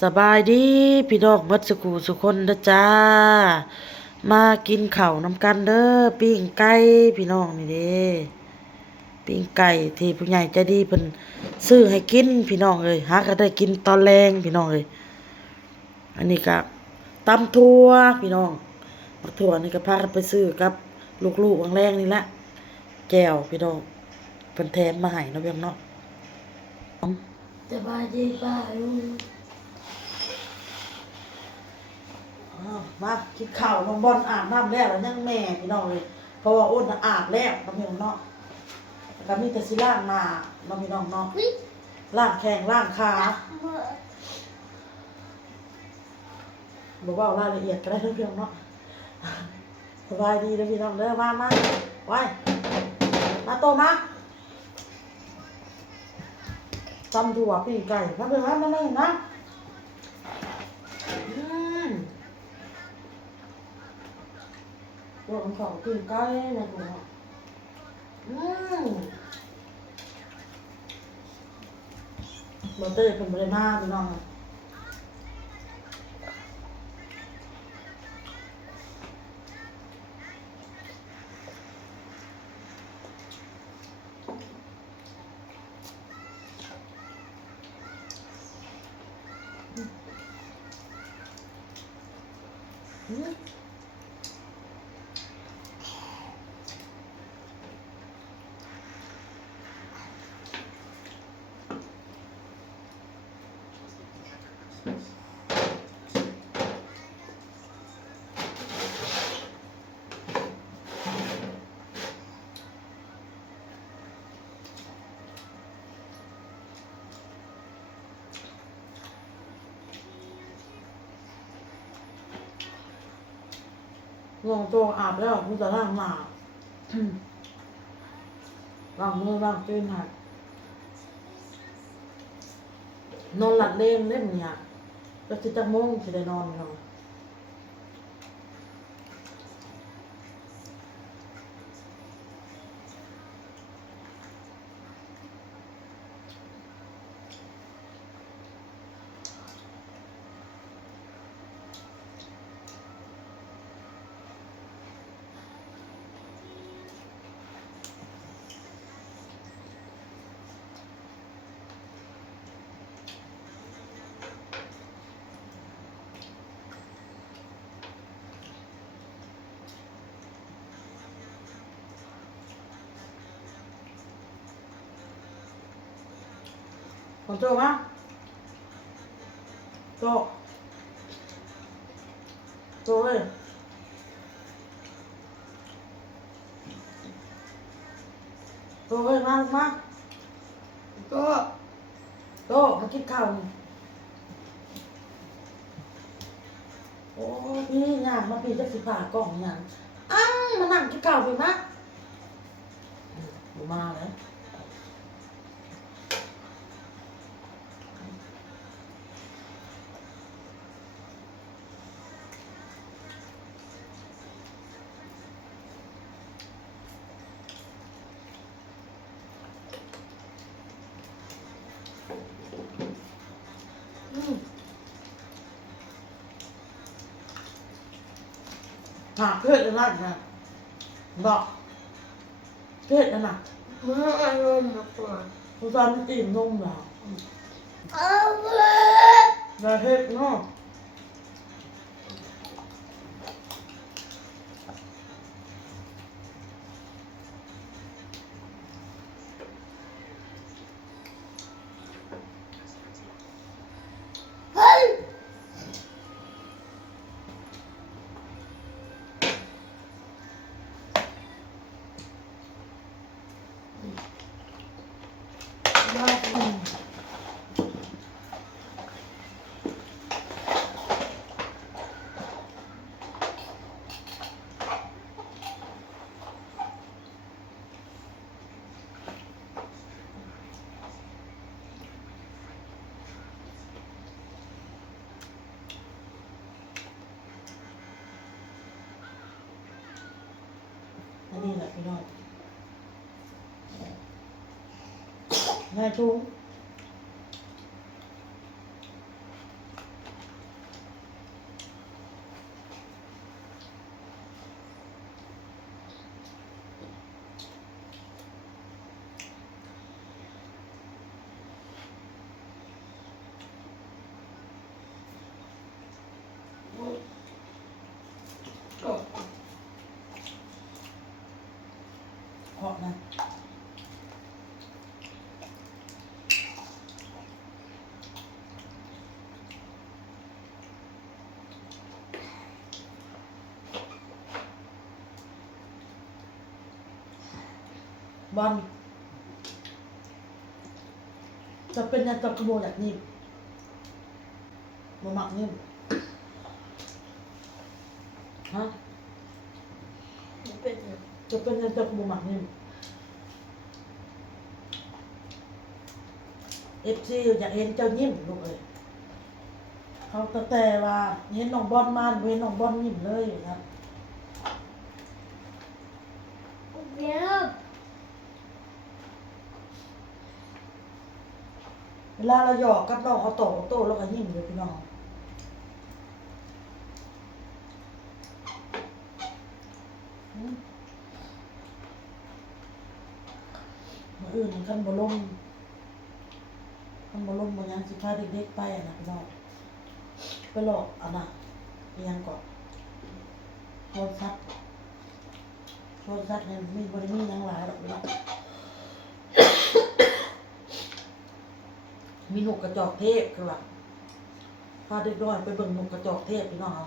สบายดีพี่น้องเบิดสุขุสุคนเด้อจ้ามากินข้าวนำกันเด้อปิ้งไก่พี่น้องนี่เด้ปิ้งไก่ที่ผู้ใหญ่ใจดีเพิ่นซื้อให้กินพี่น้องเอ้ยหาก็ได้กินตอนแลงพี่น้องเอ้ยอันนี้ก็ตำถั่วพี่น้องบักถั่วนี่ก็พากันไปซื้อกับลูกๆวังแรงนี่แหละแจ่วพี่น้องเพิ่นแถมมาให้เนาะเพียงเนาะสบายดีป่าลุงมากินข้าวน้องบอลอาบน้ำแล้วยังแม่พี่น้องเลยเพราะว่าอ้นน่ะอาบแล้วน้องพี่น้องเนาะแล้วก็มีแต่สิล้างหน้าน้องพี่น้องเนาะล้างแข้งล้างขาบอกว่ารายละเอียดก็ได้น้องพี่น้องเนาะสบายดีนะพี่น้องเด้อมาไว้มาโตมาตำถั่วปิ้งไก่มาเป็นมาเลยนะรวมของปิ้งไก่นะคุณเนาะบ่เต้เป็นบ่ได้มาพี่น้องลงตัวอาบแล้วมีแต่ล้างหน้าล้างมือล้างตีนหัดนอนหลับเล่นเล่นเนี่ยก็จะโมงจะได้นอนเนาะของโจ้มาโจ้โจ้เลยโจ้เลยมาก็โจ้มากินข้าวนี่โอ้พี่ย่างมาพี่จะสิผ่ากล่องย่างมานั่งกินข้าวพี่นะมาเลยหาเพื่อนอะไรนะบอกเพื่อนนั่นน่ะเมื่ออารมณ์มากกว่าผู้ชายมันอิ่มนมเหรอเอาเลย แต่เฮ็ดเนาะเฮ้ยมาสิอันนี้แหละพี่น้องแม่ทุ่ง บอลจะเป็นยังตะกระโบอยากนิ่มมาหมักนิ่มฮะ เป็น จะเป็นยังตะกระโบหมักนิ่มFC อยากเห็นเจ้านิ่มลูกเอ้ยเขาตั้งแต่ว่าเห็นน้องบอลมาเห็นน้องบอลนิ่มเลยครับ เดี๋ยว เวลาเราหยอกกับน้องเอาโต้แล้วก็ยิ้มเลยพี่น้องมื้ออื่นคันบ่ลมบ่ยังสิพาเด็กๆไปอะนะพี่น้องไปหลอกอันน่ะอิหยังก่อนโทรศัพท์เนี่ยมีบ่ได้มีหยังหลายดอกพี่น้องมีนกกระจอกเทศคือว่าพาเด็กน้อยไปเบิ่งนกกระจอกเทศพี่น้องเอา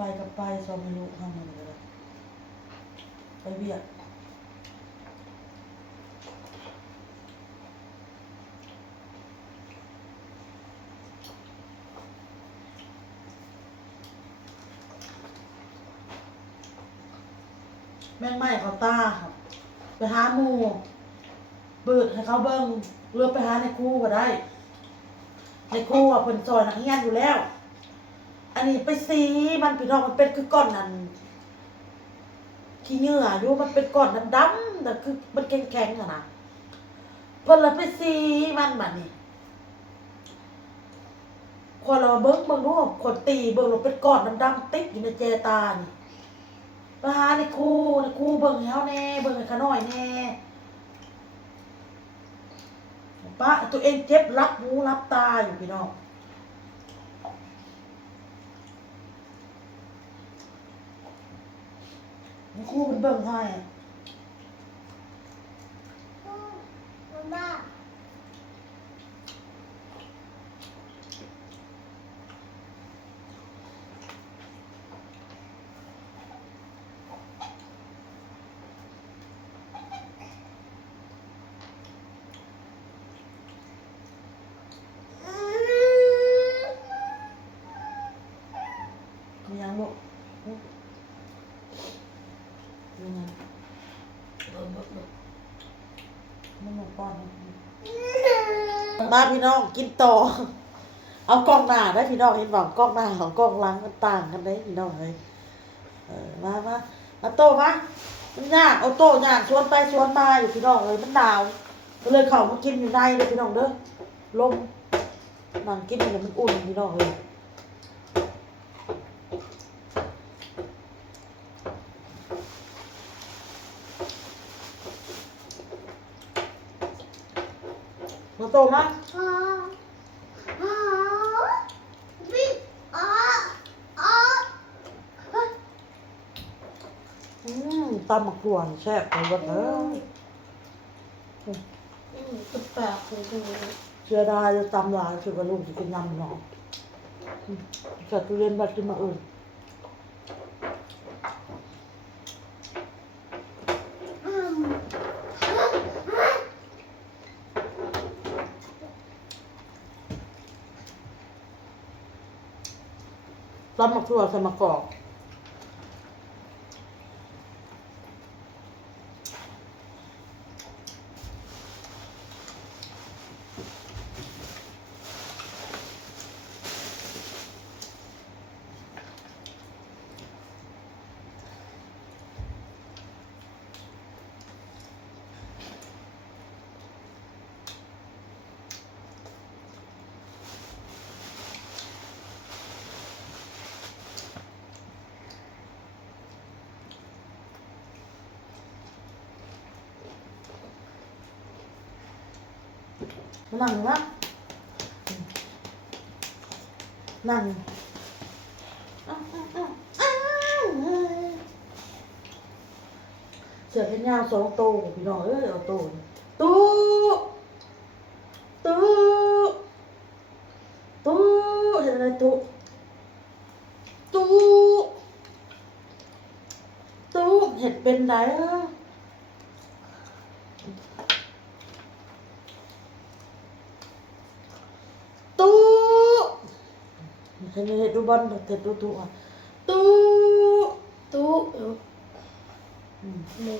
ไปกับไปซอมไม่รู้ทำมันเลยไปเวียดแม่งไม่เขาตาครับไปหาหมู่เปิดให้เขาเบิ่งเลือกไปหาในครูก็ได้ในครูอ่ะเพิ่นสอนนักเรียนอยู่แล้ว อันนี้ไปสีมันพี่น้องมันเป็นคือก้อนนั่นขี้เหงื่ออยู่มันเป็นก้อนดำๆแต่คือมันแข็งๆอะนะเพิ่นละไปสีมันบัดนี้คนเราเบิ่งดูคนตีเบิ่งเราเป็นก้อนดำๆติดอยู่ในแจตานี่ไปหาในครูเบิ่งให้เฮาแน่เบิ่งให้ขาน้อยแน่ป้าตัวเองเจ็บรับหูรับตาอยู่พี่น้องครูเป็นเบิ่งให้มามียังลูกยังไงมันหมดป้อนมาพี่น้องกินต่อเอากล้องหน้าได้พี่น้องเห็นบอกกล้องหน้าของกล้องหลังมันต่างกันได้พี่น้องเลยมาโตมามันยากเอาโตยากชวนไปชวนมาอยู่พี่น้องเลยมันหนาวก็เลยเข้ามากินอยู่ในเลยพี่น้องเด้อลมนั่งกินอยู่มันอุ่นพี่น้องเลยมาโตมาตำหมักถั่วแซ่บไปหมดเลย ตุ๊กปากเลยดู เชื่อได้จะตำลายชื่อว่าลูกจะกินยำหนอจัดทุเรียนบัดกินมาอื่นตำหมักถั่วใส่มะกอก มานั่งนะนั่งเสือแขนยาว2โตพี่น้องเอ้ยเอาโตตู้ตู้ตู้เห็นอะไรตู้ตู้ตู้เห็ดเป็นไดตู้เห็นเห็ดดูบอลเห็ดดูตู้อ่ะตู้ตู้หมู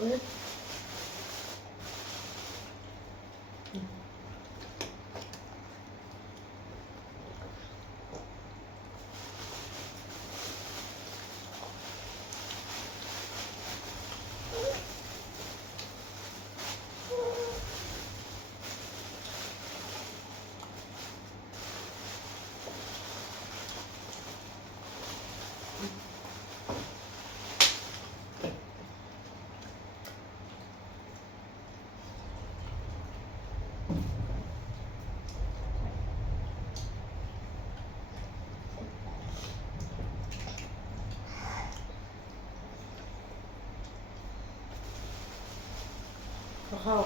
เข้า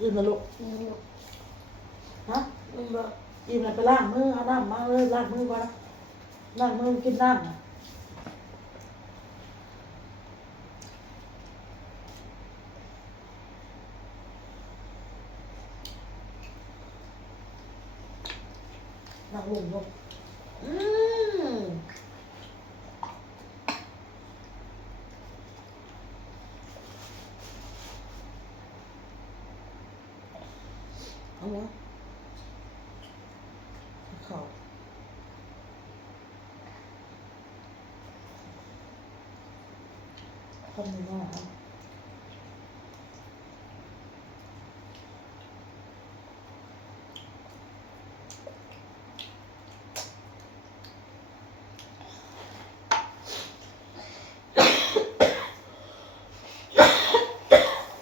อิ่มนะลูกฮะอิ่มนะไปล้างมือเอาน้ำมาเลยล้างมือก่อนนะล้างมือกินน้ำนะล้างลงลงอืมเอาวะเข้าทำยังไงอ่ะ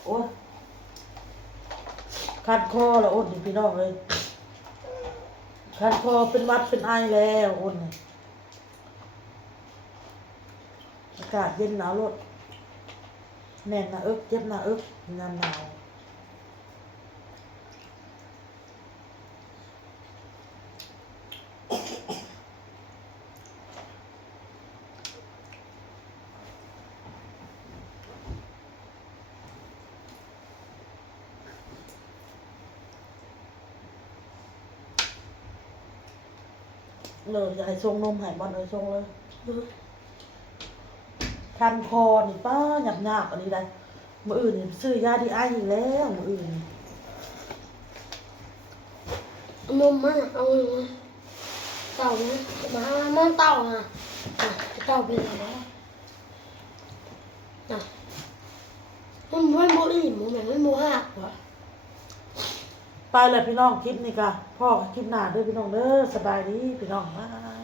โอ้ยคันคอแล้วอดดิพี่น้องเลยคันคอเป็นหวัดเป็นไอแล้วอดนี่อากาศเย็นหนาวรดแน่นหน้าอกเจ็บหน้าอกยามหนาวเลยอยากให้ชงนมให้บอลเลยชงเลยคันคอนี่ป้าหยับหยาบอันนี้ได้มื้ออื่นนี่ซื้อยาดีไออีกแล้วมื้ออื่น นมมาเอาเต่านะมาเต่านะเต่าเป็นอะไรนะมันไม่โมอีหมูแม่ไม่โมหักวะ ไปเลยพี่น้องคลิปนี้ก็พ่อคลิปหน้าเด้อพี่น้องเด้อสบายดีพี่น้องบาย